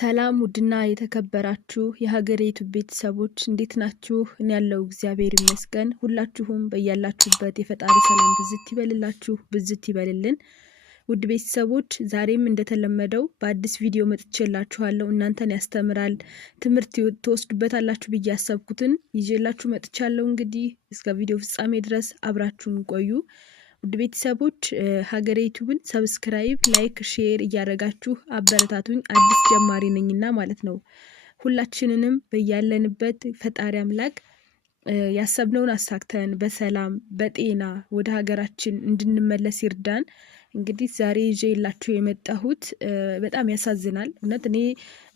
ሰላም ውድና የተከበራችሁ የሀገሬቱ ቤተሰቦች እንዴት ናችሁ? እኔ ያለው እግዚአብሔር ይመስገን። ሁላችሁም በያላችሁበት የፈጣሪ ሰላም ብዝት ይበልላችሁ፣ ብዝት ይበልልን። ውድ ቤተሰቦች ዛሬም እንደተለመደው በአዲስ ቪዲዮ መጥቼላችኋለሁ። እናንተን ያስተምራል፣ ትምህርት ትወስዱበታላችሁ ብዬ ያሰብኩትን ይዤላችሁ መጥቻለሁ። እንግዲህ እስከ ቪዲዮ ፍጻሜ ድረስ አብራችሁን ቆዩ። ውድ ቤተሰቦች ሀገሬ ዩቲዩብን ሰብስክራይብ፣ ላይክ፣ ሼር እያደረጋችሁ አበረታቱኝ። አዲስ ጀማሪ ነኝና ማለት ነው። ሁላችንንም በያለንበት ፈጣሪ አምላክ ያሰብነውን አሳክተን በሰላም በጤና ወደ ሀገራችን እንድንመለስ ይርዳን። እንግዲህ ዛሬ ይዤላችሁ የመጣሁት በጣም ያሳዝናል። እውነት እኔ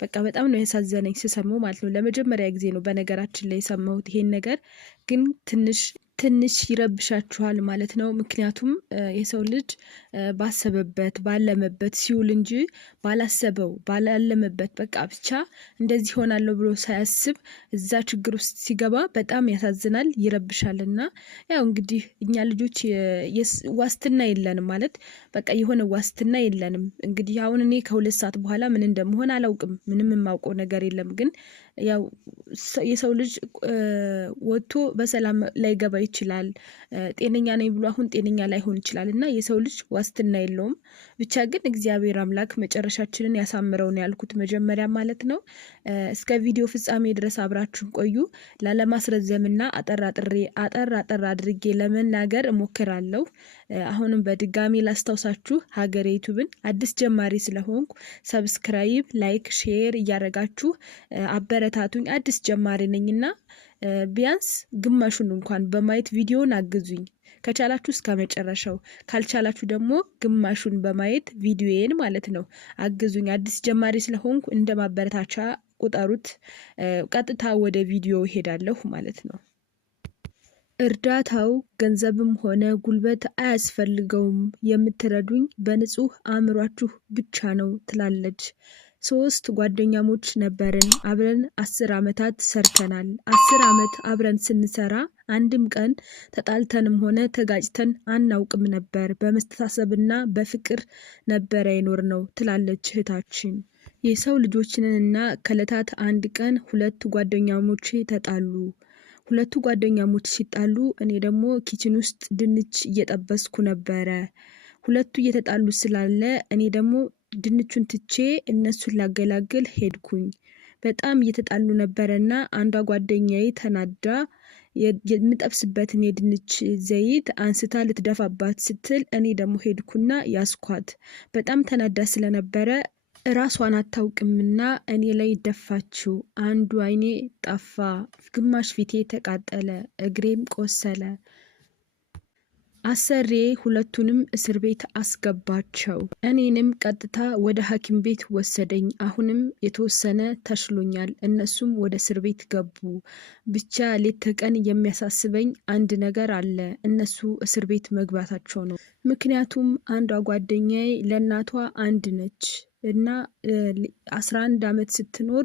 በቃ በጣም ነው ያሳዘነኝ ስሰማው ማለት ነው። ለመጀመሪያ ጊዜ ነው በነገራችን ላይ የሰማሁት ይሄን ነገር፣ ግን ትንሽ ይረብሻችኋል ማለት ነው። ምክንያቱም የሰው ልጅ ባሰበበት ባለመበት ሲውል እንጂ ባላሰበው ባላለመበት በቃ ብቻ እንደዚህ ሆናለሁ ብሎ ሳያስብ እዛ ችግር ውስጥ ሲገባ በጣም ያሳዝናል፣ ይረብሻልና ያው እንግዲህ እኛ ልጆች ዋስትና የለንም ማለት በቃ የሆነ ዋስትና የለንም። እንግዲህ አሁን እኔ ከ2 ሰዓት በኋላ ምን እንደምሆን አላውቅም። ምንም የማውቀው ነገር የለም። ግን ያው የሰው ልጅ ወጥቶ በሰላም ላይገባ ይችላል። ጤነኛ ነኝ ብሎ አሁን ጤነኛ ላይሆን ይችላል እና የሰው ልጅ ዋስትና የለውም። ብቻ ግን እግዚአብሔር አምላክ መጨረሻችንን ያሳምረው ነው ያልኩት መጀመሪያ ማለት ነው። እስከ ቪዲዮ ፍጻሜ ድረስ አብራችሁን ቆዩ። ላለማስረዘምና አጠር አድርጌ ለመናገር እሞክራለሁ። አሁንም በድጋሚ ላስታውሳችሁ ሀገሬ ዩቲዩብን አዲስ ጀማሪ ስለሆንኩ ሰብስክራይብ፣ ላይክ፣ ሼር እያደረጋችሁ አበረታቱኝ። አዲስ ጀማሪ ነኝና ቢያንስ ግማሹን እንኳን በማየት ቪዲዮን አግዙኝ። ከቻላችሁ እስከ መጨረሻው፣ ካልቻላችሁ ደግሞ ግማሹን በማየት ቪዲዮዬን ማለት ነው አግዙኝ። አዲስ ጀማሪ ስለሆንኩ እንደ ማበረታቻ ቁጠሩት። ቀጥታ ወደ ቪዲዮ ሄዳለሁ ማለት ነው። እርዳታው ገንዘብም ሆነ ጉልበት አያስፈልገውም። የምትረዱኝ በንጹህ አእምሯችሁ ብቻ ነው ትላለች። 3 ጓደኛሞች ነበርን። አብረን 10 ዓመታት ሰርተናል። 10 ዓመት አብረን ስንሰራ አንድም ቀን ተጣልተንም ሆነ ተጋጭተን አናውቅም ነበር። በመስተሳሰብና በፍቅር ነበረ የኖርነው ትላለች እህታችን። የሰው ልጆችንና ከዕለታት አንድ ቀን 2 ጓደኛሞች ተጣሉ። 2 ጓደኛሞች ሲጣሉ እኔ ደግሞ ኪችን ውስጥ ድንች እየጠበስኩ ነበረ። 2ቱ እየተጣሉ ስላለ እኔ ደግሞ ድንቹን ትቼ እነሱን ላገላግል ሄድኩኝ። በጣም እየተጣሉ ነበረና አንዷ ጓደኛዬ ተናዳ የምጠብስበትን የድንች ዘይት አንስታ ልትደፋባት ስትል እኔ ደግሞ ሄድኩና ያስኳት። በጣም ተናዳ ስለነበረ ራሷን አታውቅምና እኔ ላይ ደፋችው። አንዱ አይኔ ጠፋ፣ ግማሽ ፊቴ ተቃጠለ፣ እግሬም ቆሰለ። አሰሬ 2ቱንም እስር ቤት አስገባቸው። እኔንም ቀጥታ ወደ ሐኪም ቤት ወሰደኝ። አሁንም የተወሰነ ተሽሎኛል። እነሱም ወደ እስር ቤት ገቡ። ብቻ ሌት ተቀን የሚያሳስበኝ አንድ ነገር አለ። እነሱ እስር ቤት መግባታቸው ነው። ምክንያቱም አንዷ ጓደኛዬ ለእናቷ አንድ ነች እና 11 ዓመት ስትኖር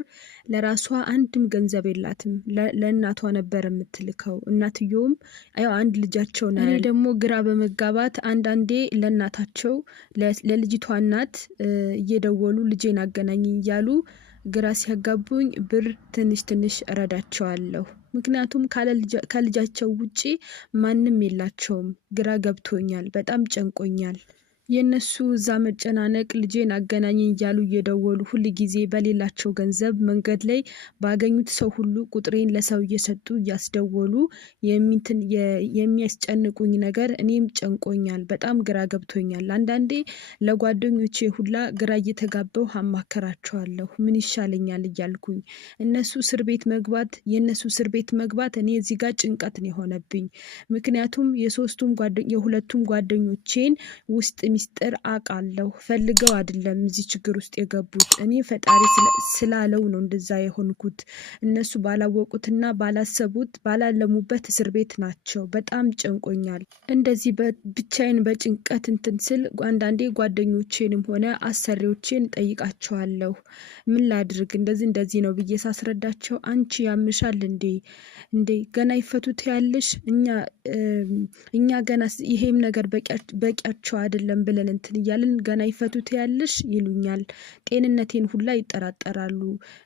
ለራሷ አንድም ገንዘብ የላትም። ለእናቷ ነበር የምትልከው። እናትየውም ያው አንድ ልጃቸው ነው። እኔ ደግሞ ግራ በመጋባት አንዳንዴ ለእናታቸው ለልጅቷ እናት እየደወሉ ልጄን አገናኝ እያሉ ግራ ሲያጋቡኝ ብር ትንሽ እረዳቸዋለሁ። ምክንያቱም ከልጃቸው ውጪ ማንም የላቸውም። ግራ ገብቶኛል፣ በጣም ጨንቆኛል። የነሱ እዛ መጨናነቅ ልጄን አገናኝ እያሉ እየደወሉ ሁል ጊዜ በሌላቸው ገንዘብ መንገድ ላይ ባገኙት ሰው ሁሉ ቁጥሬን ለሰው እየሰጡ እያስደወሉ የሚያስጨንቁኝ ነገር እኔም ጨንቆኛል፣ በጣም ግራ ገብቶኛል። አንዳንዴ ለጓደኞቼ ሁላ ግራ እየተጋባሁ አማከራቸዋለሁ ምን ይሻለኛል እያልኩኝ። የነሱ እስር ቤት መግባት እኔ እዚህ ጋር ጭንቀት ነው የሆነብኝ። ምክንያቱም የ2ቱም ጓደኞቼን ውስጥ ሚስጥር አውቃለሁ። ፈልገው አይደለም እዚህ ችግር ውስጥ የገቡት። እኔ ፈጣሪ ስላለው ነው እንደዛ የሆንኩት። እነሱ ባላወቁትና ባላሰቡት ባላለሙበት እስር ቤት ናቸው። በጣም ጨንቆኛል። እንደዚህ ብቻዬን በጭንቀት ስል አንዳንዴ ጓደኞቼንም ሆነ አሰሪዎቼን ጠይቃቸዋለሁ። ምን ላድርግ እንደዚህ ነው ብዬ ሳስረዳቸው አንቺ ያምሻል እንዴ ገና ይፈቱት ያለሽ እኛ ገና ይሄም ነገር በቂያቸው አይደለም ብለን እንትን እያልን ገና ይፈቱት ያለሽ ይሉኛል። ጤንነቴን ሁላ ይጠራጠራሉ።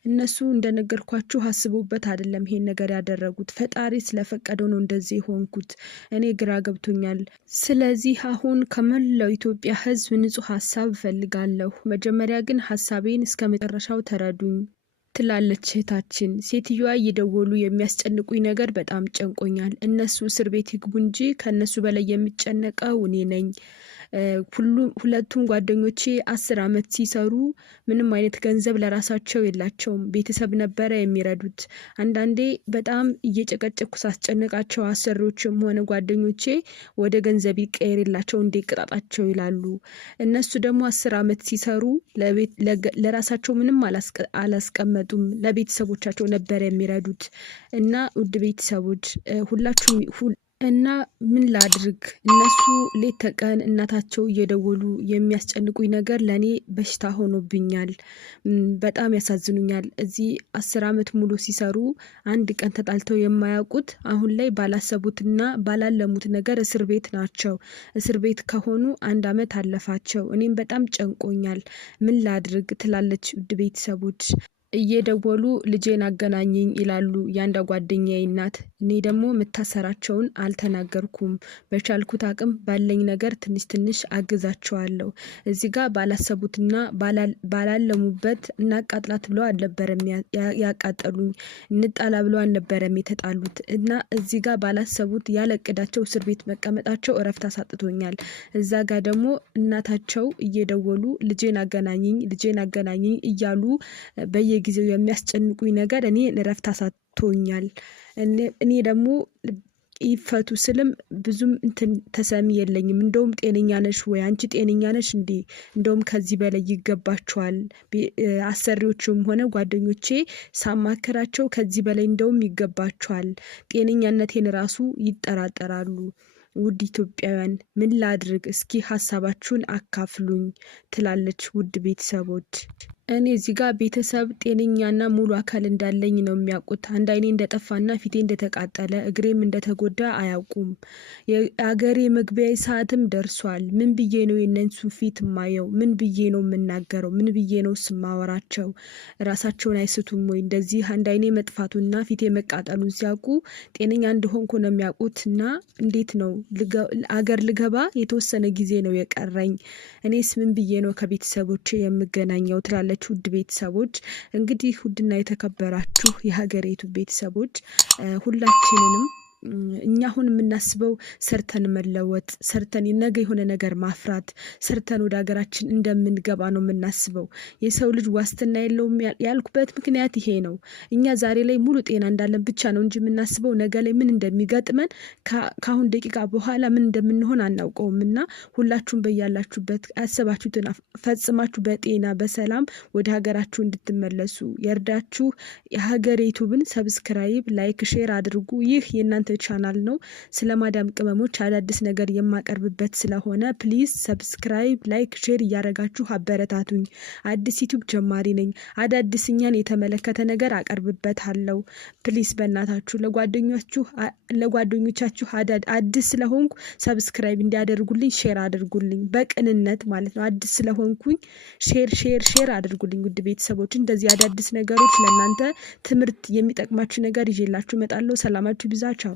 እነሱ እንደነገርኳችሁ አስበውበት አይደለም ይሄን ነገር ያደረጉት። ፈጣሪ ስለፈቀደው ነው እንደዚህ ሆንኩት። እኔ ግራ ገብቶኛል። ስለዚህ አሁን ከመላው ኢትዮጵያ ሕዝብ ንጹህ ሀሳብ እፈልጋለሁ። መጀመሪያ ግን ሀሳቤን እስከ መጨረሻው ተረዱኝ ትላለች እህታችን። ሴትዮዋ እየደወሉ የሚያስጨንቁኝ ነገር በጣም ጨንቆኛል። እነሱ እስር ቤት ይግቡ እንጂ ከእነሱ በላይ የሚጨነቀው እኔ ነኝ። ሁለቱም ጓደኞቼ 10 ዓመት ሲሰሩ ምንም አይነት ገንዘብ ለራሳቸው የላቸውም። ቤተሰብ ነበረ የሚረዱት። አንዳንዴ በጣም እየጨቀጨኩ ሳስጨንቃቸው አሰሪዎችም ሆነ ጓደኞቼ ወደ ገንዘብ ይቀየርላቸው እንዴ ቅጣጣቸው ይላሉ። እነሱ ደግሞ 10 ዓመት ሲሰሩ ለራሳቸው ምንም አላስቀመጡም። ለቤተሰቦቻቸው ነበር የሚረዱት። እና ውድ ቤተሰቦች ሁላችሁም እና ምን ላድርግ? እነሱ ሌት ተቀን እናታቸው እየደወሉ የሚያስጨንቁኝ ነገር ለእኔ በሽታ ሆኖብኛል። በጣም ያሳዝኑኛል። እዚህ 10 ዓመት ሙሉ ሲሰሩ አንድ ቀን ተጣልተው የማያውቁት አሁን ላይ ባላሰቡትና ባላለሙት ነገር እስር ቤት ናቸው። እስር ቤት ከሆኑ 1 ዓመት አለፋቸው። እኔም በጣም ጨንቆኛል። ምን ላድርግ ትላለች ውድ ቤተሰቦች። እየደወሉ ልጄን አገናኘኝ ይላሉ የአንዷ ጓደኛዬ እናት። እኔ ደግሞ መታሰራቸውን አልተናገርኩም። በቻልኩት አቅም ባለኝ ነገር ትንሽ አግዛቸዋለሁ። እዚህ ጋር ባላሰቡትና ባላለሙበት እናቃጥላት ብለው አልነበረም ያቃጠሉኝ። እንጣላ ብለው አልነበረም የተጣሉት። እና እዚህ ጋር ባላሰቡት ያለቅዳቸው እስር ቤት መቀመጣቸው እረፍት አሳጥቶኛል። እዛ ጋር ደግሞ እናታቸው እየደወሉ ልጄን አገናኘኝ እያሉ በየጊዜው የሚያስጨንቁኝ ነገር እኔ እረፍት አሳጥቶኛል። እኔ ደግሞ ይፈቱ ስልም ብዙም ተሰሚ የለኝም። እንደውም ጤነኛ ነሽ ወይ? አንቺ ጤነኛ ነሽ እንዴ? እንደውም ከዚህ በላይ ይገባቸዋል። አሰሪዎችም ሆነ ጓደኞቼ ሳማከራቸው ከዚህ በላይ እንደውም ይገባቸዋል። ጤነኛነቴን ራሱ ይጠራጠራሉ። ውድ ኢትዮጵያውያን ምን ላድርግ? እስኪ ሀሳባችሁን አካፍሉኝ ትላለች ውድ ቤተሰቦች። እኔ እዚህ ጋር ቤተሰብ ጤነኛና ሙሉ አካል እንዳለኝ ነው የሚያውቁት። አንድ አይኔ እንደጠፋና ፊቴ እንደተቃጠለ እግሬም እንደተጎዳ አያውቁም። የአገሬ መግቢያ ሰዓትም ደርሷል። ምን ብዬ ነው የእነሱን ፊት ማየው? ምን ብዬ ነው የምናገረው? ምን ብዬ ነው ስማወራቸው? ራሳቸውን አይስቱም ወይ? እንደዚህ አንድ አይኔ መጥፋቱና ፊቴ መቃጠሉን ሲያውቁ ጤነኛ እንደሆንኩ ነው የሚያውቁትና እንዴት ነው አገር ልገባ የተወሰነ ጊዜ ነው የቀረኝ። እኔስ ምን ብዬ ነው ከቤተሰቦቼ የምገናኘው ትላለች ውድ ቤተሰቦች። እንግዲህ ውድና የተከበራችሁ የሀገሬቱ ቤተሰቦች ሁላችንንም እኛ አሁን የምናስበው ሰርተን መለወጥ፣ ሰርተን ነገ የሆነ ነገር ማፍራት፣ ሰርተን ወደ ሀገራችን እንደምንገባ ነው የምናስበው። የሰው ልጅ ዋስትና የለውም ያልኩበት ምክንያት ይሄ ነው። እኛ ዛሬ ላይ ሙሉ ጤና እንዳለን ብቻ ነው እንጂ የምናስበው ነገ ላይ ምን እንደሚገጥመን ከአሁን ደቂቃ በኋላ ምን እንደምንሆን አናውቀውም። እና ሁላችሁም በያላችሁበት ያሰባችሁትን ፈጽማችሁ በጤና በሰላም ወደ ሀገራችሁ እንድትመለሱ የእርዳችሁ። የሀገሬቱብን ሰብስክራይብ፣ ላይክ፣ ሼር አድርጉ። ይህ የእናንተ ቻናል ነው። ስለ ማዳም ቅመሞች አዳዲስ ነገር የማቀርብበት ስለሆነ ፕሊዝ ሰብስክራይብ፣ ላይክ፣ ሼር እያደረጋችሁ አበረታቱኝ። አዲስ ዩቲዩብ ጀማሪ ነኝ። አዳዲስ እኛን የተመለከተ ነገር አቀርብበታለሁ። ፕሊዝ በእናታችሁ ለጓደኞቻችሁ አዲስ ስለሆንኩ ሰብስክራይብ እንዲያደርጉልኝ ሼር አድርጉልኝ። በቅንነት ማለት ነው። አዲስ ስለሆንኩኝ ሼር አድርጉልኝ። ውድ ቤተሰቦች እንደዚህ አዳዲስ ነገሮች ለእናንተ ትምህርት የሚጠቅማችሁ ነገር ይዤላችሁ እመጣለሁ። ሰላማችሁ ይብዛ። ቻው።